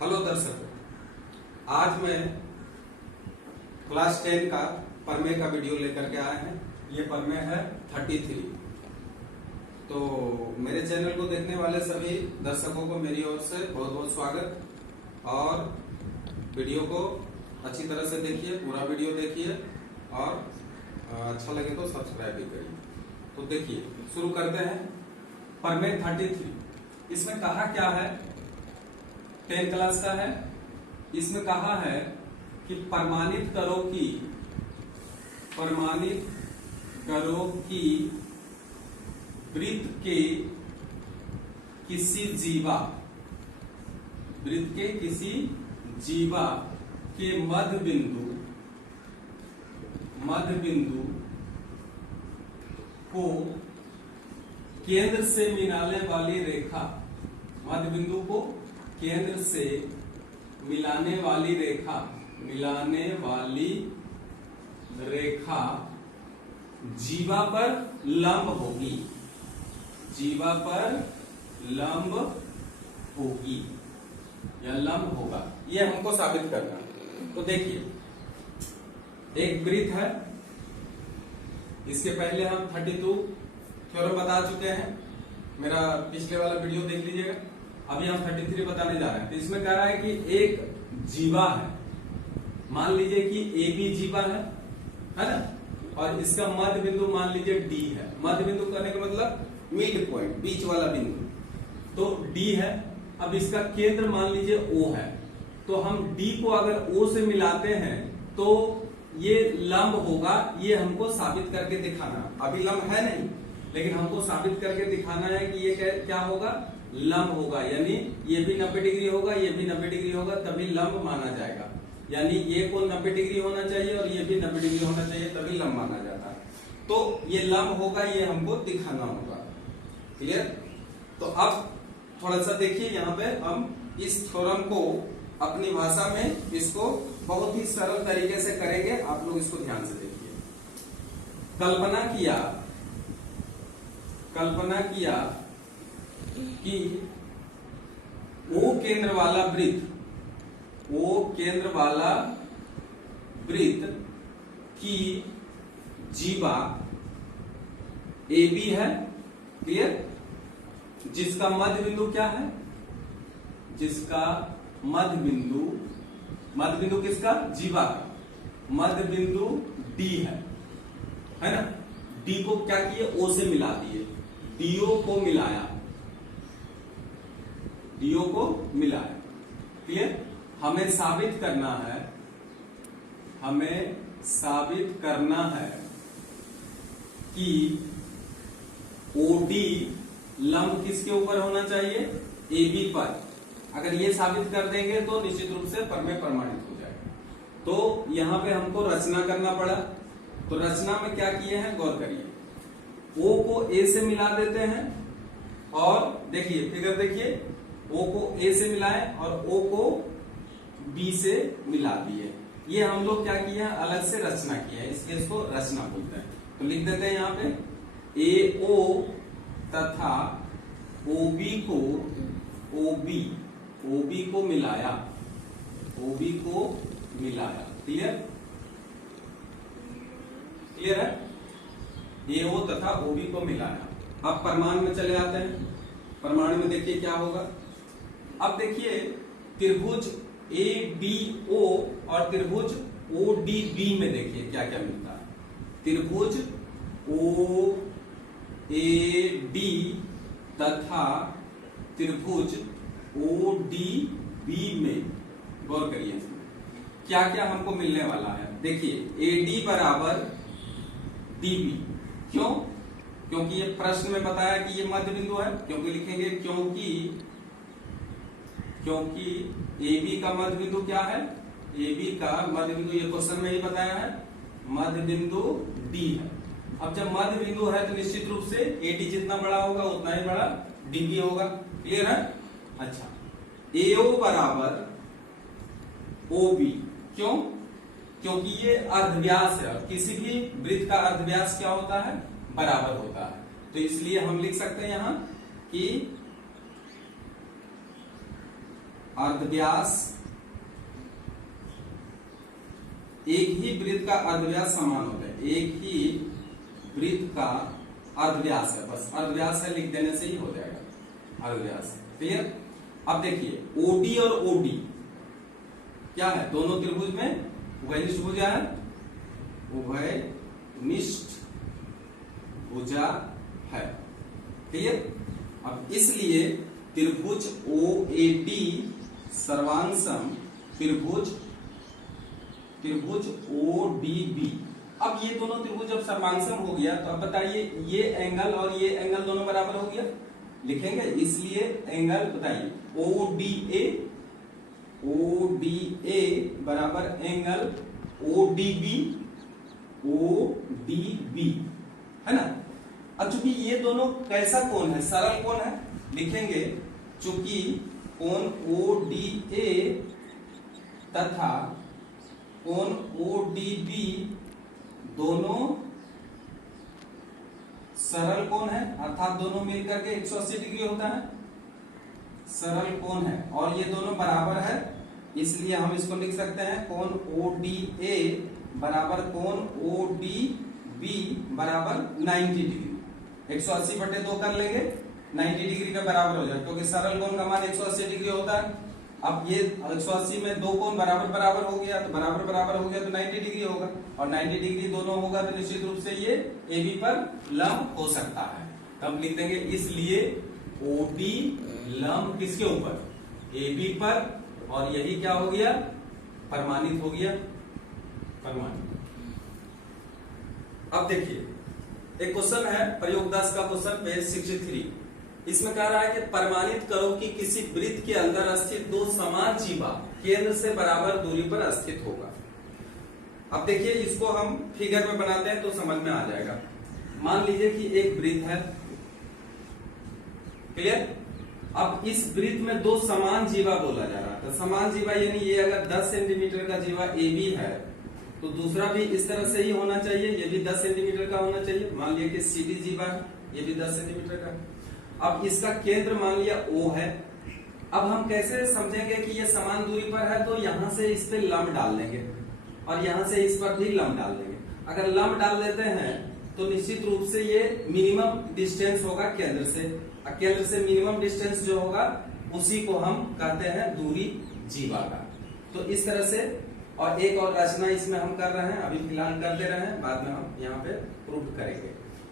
Hello दर्शकों, आज मैं क्लास 10 का प्रमेय का वीडियो लेकर के आए हैं। ये प्रमेय है 33। तो मेरे चैनल को देखने वाले सभी दर्शकों को मेरी ओर से बहुत बहुत स्वागत और वीडियो को अच्छी तरह से देखिए, पूरा वीडियो देखिए और अच्छा लगे तो सब्सक्राइब भी करिए। तो देखिए, शुरू करते हैं। प्रमेय 33, इसमें कहा क्या है, 10 क्लास का है। इसमें कहा है कि प्रमाणित करो कि वृत्त के किसी जीवा के मध्य बिंदु को केंद्र से मिलाने वाली रेखा, मध्य बिंदु को केंद्र से मिलाने वाली रेखा जीवा पर लंब होगी या लंब होगा, ये हमको साबित करना है। तो देखिए, एक वृत्त है, इसके पहले हम 32 थ्योरम बता चुके हैं। मेरा पिछले वाला वीडियो देख लीजिएगा। अभी हम 33 बताने जा रहे हैं। तो इसमें कह रहा है कि एक जीवा है, मान लीजिए कि ए बी जीवा है ना, और इसका मध्य बिंदु मान लीजिए डी है। मध्य बिंदु करने का मतलब मिड पॉइंट, बीच वाला बिंदु, तो डी है। अब इसका केंद्र मान लीजिए ओ है, तो हम डी को अगर ओ से मिलाते हैं तो ये लंब होगा। ये हमको साबित करके दिखाना, अभी लंब है नहीं, लेकिन हमको साबित करके दिखाना है कि ये क्या होगा, लंब होगा। यानी ये भी 90 डिग्री होगा, ये भी 90 डिग्री होगा, तभी लंब माना जाएगा। यानी ये को 90 डिग्री होना चाहिए और ये भी 90 डिग्री होना चाहिए, तभी लंब माना जाता है। तो ये लंब होगा, ये हमको दिखाना होगा। क्लियर? तो अब थोड़ा सा देखिए, यहाँ पे हम इस थ्योरम को अपनी भाषा में इसको बहुत ही सरल तरीके से करेंगे। आप लोग इसको ध्यान से देखिए। कल्पना किया कि O केंद्र वाला वृत्त की जीवा AB है। क्लियर? जिसका मध्य बिंदु क्या है, जिसका मध्य बिंदु किसका, जीवा का मध्य बिंदु D है ना। D को क्या किए, O से मिला दिए, DO को मिलाया। क्लियर? हमें साबित करना है कि OD लंब किसके ऊपर होना चाहिए, AB पर। अगर ये साबित कर देंगे तो निश्चित रूप से प्रमेय प्रमाणित हो जाएगा। तो यहां पे हमको रचना करना पड़ा। तो रचना में क्या किए हैं, गौर करिए। O को A से मिला देते हैं और देखिए, फिगर देखिए, O को A से मिलाए और O को B से मिला दिए। ये हम लोग क्या किए हैं, अलग से रचना किया है, इसलिए इसको रचना बोलते हैं। तो लिख देते हैं यहाँ पे, AO तथा OB को मिलाया। क्लियर है? AO तथा OB को मिलाया। अब प्रमाण में चले आते हैं। प्रमाण में देखिए क्या होगा। अब देखिए, त्रिभुज ADO और त्रिभुज ODB में देखिए क्या क्या मिलता है। त्रिभुज OAD तथा त्रिभुज ODB में गौर करिए क्या क्या हमको मिलने वाला है। देखिए, AD बराबर DB। क्यों? क्योंकि ये प्रश्न में बताया कि ये मध्य बिंदु है। क्योंकि लिखेंगे क्योंकि AB का मध्य बिंदु क्या है, AB का मध्य बिंदु ये क्वेश्चन में ही बताया है, मध्य बिंदु D है। अब जब मध्य बिंदु है तो निश्चित रूप से AD जितना बड़ा होगा उतना ही बड़ा DB होगा। क्लियर है? अच्छा, AO बराबर OB। क्यों? क्योंकि ये अर्धव्यास है और किसी भी वृत्त का अर्धव्यास क्या होता है, बराबर होता है। तो इसलिए हम लिख सकते हैं यहां कि अर्धव्यास, एक ही वृत्त का अर्धव्यास समान होता है, एक ही वृत्त का अर्धव्यास है, बस अर्धव्यास है लिख देने से ही हो जाएगा अर्धव्यास। क्लियर? अब देखिए ओडी और ओडी क्या है, दोनों त्रिभुज में उभयनिष्ठ भुजा है, उभयनिष्ठ भुजा है। क्लियर? अब इसलिए त्रिभुज OAD सर्वांशम त्रिभुज ODB। अब ये दोनों त्रिभुज जब सर्वांशम हो गया तो अब बताइए ये एंगल और ये एंगल दोनों बराबर हो गया, लिखेंगे। इसलिए एंगल बताइए ODA बराबर एंगल ODB है ना। अब चूंकि ये दोनों कैसा कोण है, सरल कोण है, लिखेंगे चूंकि कोण ODA तथा कोण ODB दोनों सरल कोण है, अर्थात दोनों मिलकर के 180 डिग्री होता है, सरल कोण है, और ये दोनों बराबर है, इसलिए हम इसको लिख सकते हैं कोण ODA बराबर कोण ODB बराबर 90 डिग्री। 180/2 कर लेंगे, 90 डिग्री के बराबर हो जाए, क्योंकि सरल कोण का मान 180 डिग्री होता है। अब ये 180 में दो कोण बराबर बराबर हो गया, तो बराबर बराबर हो गया तो 90 डिग्री होगा, और 90 डिग्री दोनों होगा तो निश्चित रूप से ये AB पर लंब हो सकता है। तब लिख देंगे इसलिए OD लंब किसके ऊपर, AB पर, और यही क्या हो गया, प्रमाणित हो गया, प्रमाणित। अब देखिए एक क्वेश्चन है प्रयोग 10 का क्वेश्चन पेज 63, इसमें कह रहा है कि प्रमाणित करो कि किसी वृत्त के अंदर स्थित दो समान जीवा केंद्र से बराबर दूरी पर स्थित होगा। अब देखिए इसको हम फिगर में बनाते हैं तो समझ में आ जाएगा। मान लीजिए कि एक वृत्त है, क्लियर। अब इस वृत्त में दो समान जीवा बोला जा रहा था, समान जीवा यानी ये अगर 10 सेंटीमीटर का जीवा AB है तो दूसरा भी इस तरह से ही होना चाहिए, ये भी 10 सेंटीमीटर का होना चाहिए। मान लिया कि CD जीवा है, ये भी 10 सेंटीमीटर का। अब इसका केंद्र मान लिया O है। अब हम कैसे समझेंगे कि ये समान दूरी पर है, तो यहां से इस पे लंब डाल देंगे और यहां से इस पर भी लंब डाल देंगे। अगर लंब डाल देते हैं तो निश्चित रूप से ये मिनिमम डिस्टेंस होगा केंद्र से, और केंद्र से मिनिमम डिस्टेंस जो होगा उसी को हम कहते हैं दूरी जीवा का। तो इस तरह से, और एक और रचना इसमें हम कर रहे हैं, अभी फिलहाल कर दे रहे हैं, बाद में हम यहाँ पे प्रूव करेंगे।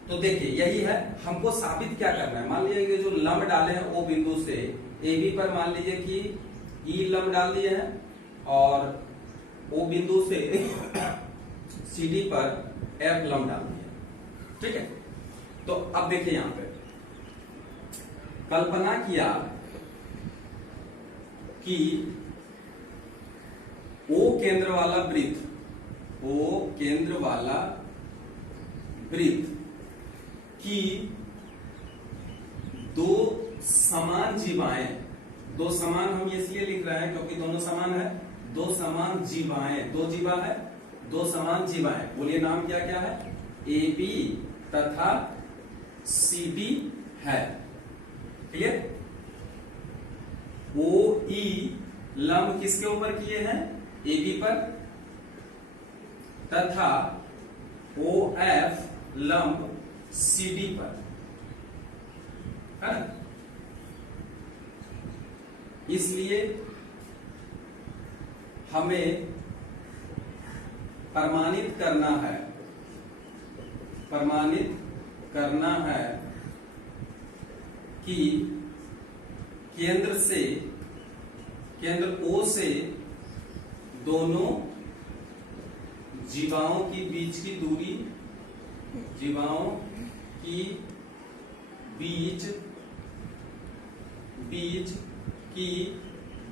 तो देखिए यही है, हमको साबित क्या करना है। मान लीजिए कि जो लंब डाले हैं O बिंदु से AB पर, मान लीजिए कि E लंब डाल दिए हैं, और O बिंदु से CD पर F लंब डाल दिए, ठीक है। तो अब देखिए यहां पे कल्पना किया कि O केंद्र वाला वृत्त, O केंद्र वाला वृत्त की दो समान जीवाएं, दो समान हम इसलिए लिख रहे हैं क्योंकि दोनों समान है, दो समान जीवाएं, दो जीवा है, दो समान जीवाएं, बोलिए नाम क्या क्या है, AB तथा CD है, क्लियर। OE लंब किसके ऊपर किए हैं, AB पर, तथा OF लंब CD पर, है ना। इसलिए हमें प्रमाणित करना है, प्रमाणित करना है कि केंद्र से, केंद्र O से दोनों जीवाओं की बीच की दूरी, जीवाओं की बीच की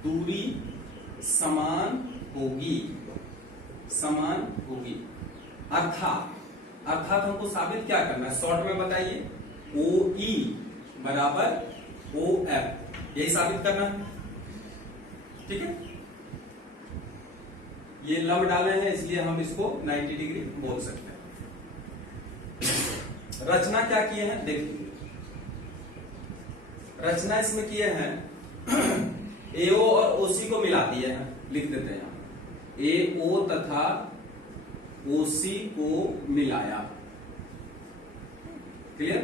दूरी समान होगी, समान होगी। अर्थात हमको साबित क्या करना है, शॉर्ट में बताइए, OE बराबर OF, यही साबित करना है, ठीक है। ये लंब डाले हैं इसलिए हम इसको 90 डिग्री बोल सकते हैं। रचना क्या किए हैं देखिए, रचना इसमें किए हैं AO और OC को मिला दिया है, लिख देते हैं AO तथा OC को मिलाया। क्लियर?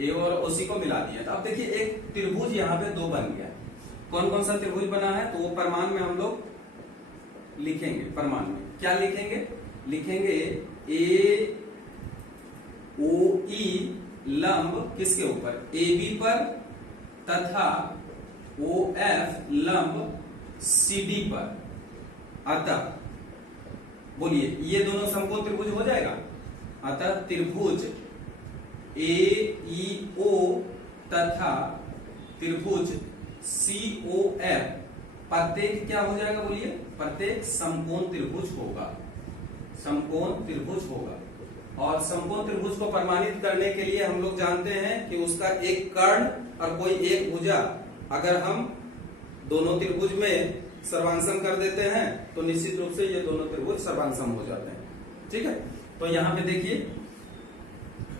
AO और OC को मिला दिया। तो अब देखिए एक त्रिभुज यहाँ पे दो बन गया। कौन कौन सा त्रिभुज बना है? तो वो परमान में हम लोग लिखेंगे। परमान में क्या लिखेंगे? लिखेंगे AOE लंब किसके ऊपर? AB पर तथा OF लंब CD पर। अतः बोलिए ये दोनों समकोण त्रिभुज हो जाएगा। अतः त्रिभुज AEO तथा त्रिभुज COF प्रत्येक क्या हो जाएगा? बोलिए प्रत्येक समकोण त्रिभुज होगा। समकोण त्रिभुज होगा। और समकोण त्रिभुज को प्रमाणित करने के लिए हम लोग जानते हैं कि उसका एक कर्ण और कोई एक भुजा अगर हम दोनों त्रिभुज में सर्वांसम कर देते हैं तो निश्चित रूप से ये दोनों त्रिभुज सर्वांसम हो जाते हैं। ठीक है? तो यहाँ पे देखिए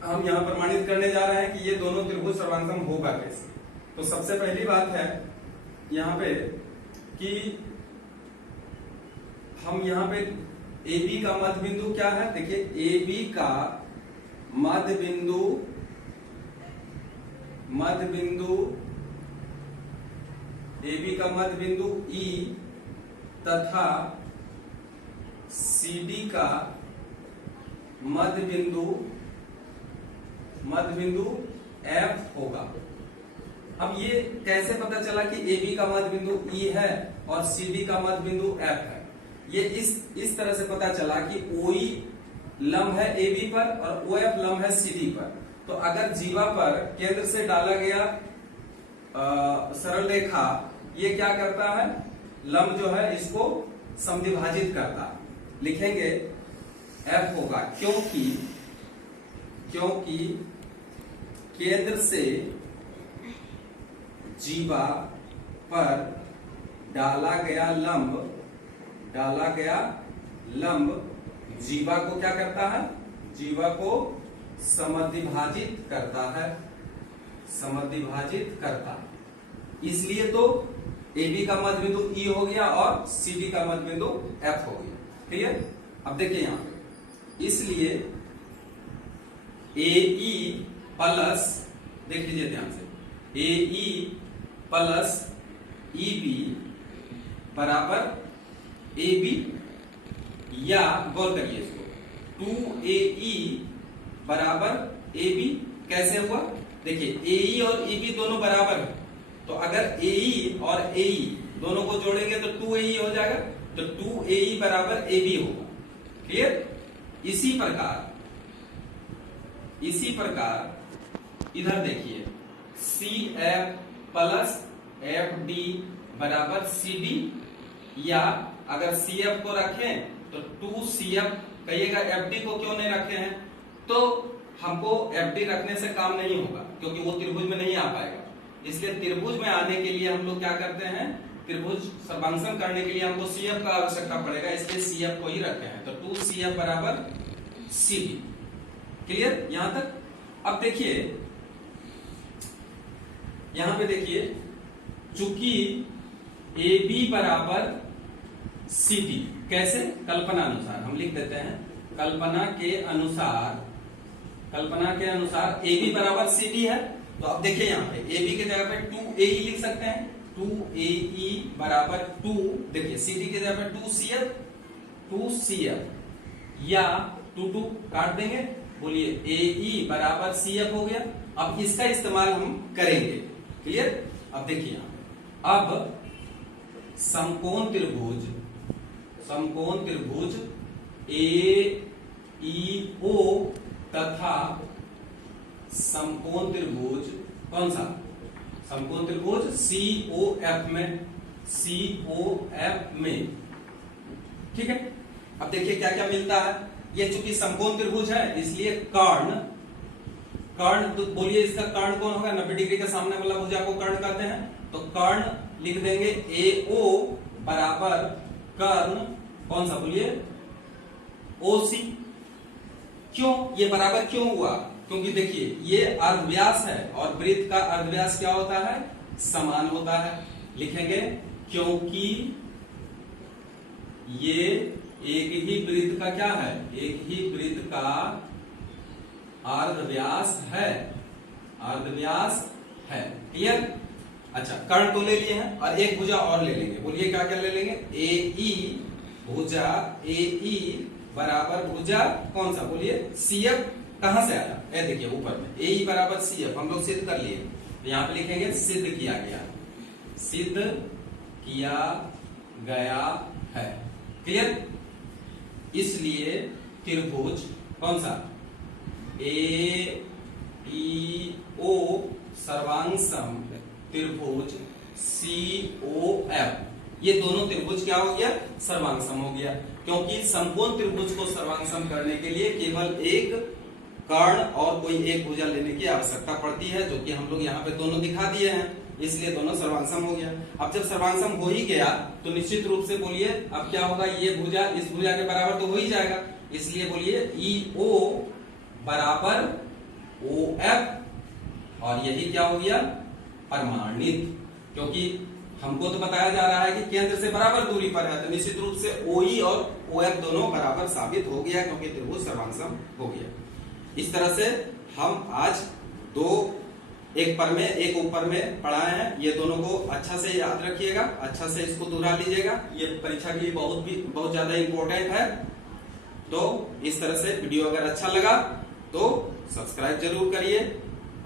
हम यहाँ प्रमाणित करने जा रहे हैं कि ये दोनों त्रिभुज सर्वांसम होगा कैसे। तो सबसे पहली बात है यहाँ पे कि हम यहाँ पे AB का मध्य बिंदु क्या है? देखिए AB का मध्य बिंदु AB का मध्य बिंदु E तथा CD का मध्य बिंदु F होगा। अब ये कैसे पता चला कि AB का मध्य बिंदु E है और CD का मध्य बिंदु F है? ये इस तरह से पता चला कि OE लंब है AB पर और OF लंब है CD पर। तो अगर जीवा पर केंद्र से डाला गया सरल रेखा ये क्या करता है? लंब जो है इसको समद्विभाजित करता है। लिखेंगे F होगा क्योंकि केंद्र से जीवा पर डाला गया लंब जीवा को क्या करता है? जीवा को समद्विभाजित करता है। इसलिए तो AB का मध्य बिंदु E हो गया और CD का मध्य बिंदु F हो गया। क्लियर? अब देखिए यहां पे इसलिए AE प्लस, देख लीजिए ध्यान से, AE प्लस EB बराबर AB, या गौर करिए इसको 2AE बराबर AB। कैसे हुआ? देखिए AE और EB दोनों बराबर है, तो अगर AE और AE दोनों को जोड़ेंगे तो 2AE हो जाएगा, तो 2AE बराबर AB होगा। क्लियर? इसी प्रकार इधर देखिए CF प्लस FD बराबर CD, या अगर CF को रखें तो 2CF, कहिएगा FD को क्यों नहीं रखे हैं? तो हमको FD रखने से काम नहीं होगा क्योंकि वो त्रिभुज में नहीं आ पाएगा। इसलिए त्रिभुज में आने के लिए हम लोग क्या करते हैं? त्रिभुज सर्वांसम करने के लिए हमको CF का आवश्यकता पड़ेगा, इसलिए CF को ही रखे हैं। तो 2CF बराबर CD। क्लियर यहां तक? अब देखिए यहां पे देखिए, चूंकि AB बराबर CD, कैसे? कल्पना अनुसार हम लिख देते हैं। कल्पना के अनुसार AB बराबर CD है। तो अब देखिए यहां पे AB की जगह पे 2AE लिख सकते हैं। 2AE बराबर 2, देखिए CD की जगह पे 2CF या 2 काट देंगे। बोलिए AE बराबर CF हो गया। अब इसका इस्तेमाल हम करेंगे। क्लियर? अब देखिए अब समकोण त्रिभुज AEO तथा समकोण त्रिभुज, कौन सा? समकोण त्रिभुज COF में। ठीक है? अब देखिए क्या क्या मिलता है। ये चूंकि समकोण त्रिभुज है इसलिए कर्ण, तो बोलिए इसका कर्ण कौन होगा? 90 डिग्री के सामने वाला भुजा को कर्ण कहते हैं। तो कर्ण लिख देंगे AO बराबर कर्ण, कौन सा? बोलिए OC। क्यों ये बराबर क्यों हुआ? क्योंकि देखिए ये अर्धव्यास है और वृत्त का अर्धव्यास क्या होता है? समान होता है। लिखेंगे क्योंकि ये एक ही वृत्त का क्या है, एक ही वृत्त का अर्धव्यास है, अर्धव्यास है। क्लियर? अच्छा, कर्ण तो ले लिए हैं और एक भुजा और ले लेंगे। बोलिए क्या क्या ले लेंगे? AE भुजा, AE बराबर भुजा कौन सा? बोलिए CF। कहां से आया? ये देखिए ऊपर में AE बराबर CF हम लोग सिद्ध कर लिए, तो यहां पे लिखेंगे सिद्ध किया गया, सिद्ध किया गया है। क्लियर? इसलिए त्रिभुज कौन सा? AEO सर्वांगसम त्रिभुज COF, ये दोनों त्रिभुज क्या हो गया? सर्वांगसम हो गया। क्योंकि संपूर्ण त्रिभुज को सर्वांगसम करने के लिए केवल एक कर्ण और कोई एक भुजा लेने की आवश्यकता पड़ती है, जो कि हम लोग यहाँ पे दोनों दिखा दिए हैं, इसलिए दोनों सर्वांगसम हो गया। अब जब सर्वांगसम हो ही गया तो निश्चित रूप से बोलिए अब क्या होगा? ये भुजा इस भुजा के बराबर तो हो ही जाएगा, इसलिए बोलिए EO बराबर OF, और यही क्या हो गया? प्रमाणित। क्योंकि हमको तो बताया जा रहा है कि केंद्र से बराबर दूरी पर है, तो निश्चित रूप से OE और OF दोनों बराबर साबित हो गया, क्योंकि त्रिभुज सर्वांगसम हो गया। इस तरह से हम आज दो, एक पर में एक ऊपर में पढ़ाए हैं। ये दोनों को अच्छा से याद रखिएगा, अच्छा से इसको दोहरा लीजिएगा, ये परीक्षा के लिए बहुत ज्यादा इंपॉर्टेंट है। तो इस तरह से वीडियो अगर अच्छा लगा तो सब्सक्राइब जरूर करिए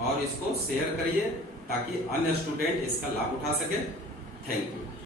और इसको शेयर करिए, ताकि अन्य स्टूडेंट इसका लाभ उठा सके। Thank you.